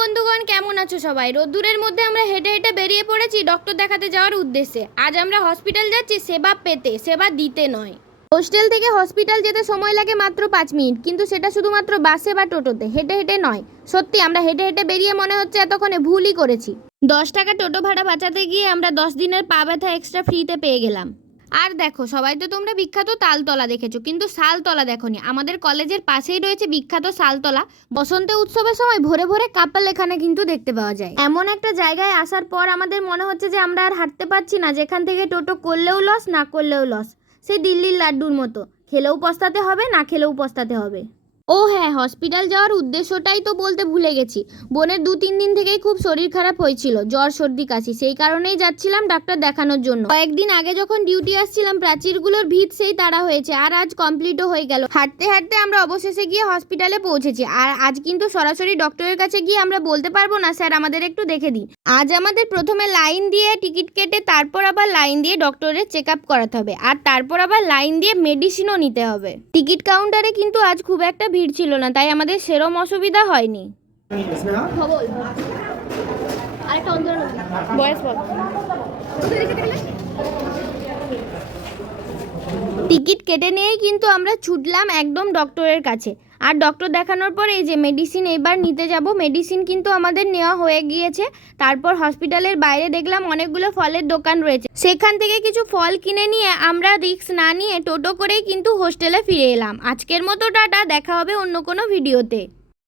বন্ধুগণ, কেমন আছো সবাই? রোদ্দুরের মধ্যে আমরা হেঁটে হেঁটে বেরিয়ে পড়েছি ডক্টর দেখাতে যাওয়ার উদ্দেশ্যে। আজ আমরা হসপিটাল যাচ্ছি সেবা পেতে, সেবা দিতে নয়। হোস্টেল থেকে হসপিটাল যেতে সময় লাগে মাত্র 5 মিনিট, কিন্তু সেটা শুধুমাত্র বাসে বা টোটোতে, হেঁটে হেঁটে নয়। সত্যি আমরা হেঁটে হেঁটে বেরিয়ে মনে হচ্ছে এতক্ষণে ভুলই করেছি। 10 টাকা টোটো ভাড়া বাঁচাতে গিয়ে আমরা 10 দিনের পা ব্যথা এক্সট্রা ফ্রিতে পেয়ে গেলাম। আর দেখো, সবাই তো তোমরা বিখ্যাত তালতলা দেখেছো, কিন্তু শালতলা দেখোনি। আমাদের কলেজের পাশেই রয়েছে বিখ্যাত শালতলা। বসন্ত উৎসবের সময় ভোরে ভোরে কাপাল এখানে কিন্তু দেখতে পাওয়া যায়। এমন একটা জায়গায় আসার পর আমাদের মনে হচ্ছে যে আমরা আর হাঁটতে পারছি না, যেখান থেকে টোটো করলেও লস, না করলেও লস। সেই দিল্লির লাড্ডুর মতো, খেলেও পস্তাতে হবে, না খেলেও পস্তাতে হবে। ও হ্যাঁ, হসপিটাল যাওয়ার উদ্দেশ্যটাই তো বলতে ভুলে গেছি। বোনের 2-3 দিন থেকেই খুব শরীর খারাপ হয়েছিল, জ্বর সর্দি কাশি। সেই কারণেই যাচ্ছিলাম ডাক্তার দেখানোর জন্য। কয়েকদিন আগে যখন ডিউটি আসছিলাম, প্রাচীরগুলোর ভিত সেই তাড়া হয়েছে, আর আজ কমপ্লিটও হয়ে গেল। হাঁটতে হাঁটতে আমরা অবশেষে গিয়ে হসপিটালে পৌঁছেছি। আর আজ কিন্তু সরাসরি ডক্টরের কাছে গিয়ে আমরা বলতে পারবো না স্যার আমাদের একটু দেখে দিন। আজ আমাদের প্রথমে লাইন দিয়ে টিকিট কেটে, তারপর আবার লাইন দিয়ে ডক্টরের চেক আপ করাতে হবে, আর তারপর আবার লাইন দিয়ে মেডিসিনও নিতে হবে। টিকিট কাউন্টারে কিন্তু আজ খুব একটা ভিড় ছিল না, তাই আমাদের সেরম অসুবিধা হয়নি। টিকিট কেটে নিয়েই কিন্তু আমরা ছুটলাম একদম ডক্টরের কাছে। আর ডক্টর দেখানোর পর এই যে মেডিসিন এবার নিতে যাব। মেডিসিন কিন্তু আমাদের নেওয়া হয়ে গিয়েছে। তারপর হসপিটালের বাইরে দেখলাম অনেকগুলো ফলের দোকান রয়েছে, সেখান থেকে কিছু ফল কিনে নিয়ে আমরা রিস্ক না নিয়ে টোটো করেই কিন্তু হোস্টেলে ফিরে এলাম। আজকের মতো টাটা, দেখা হবে অন্য কোনো ভিডিওতে।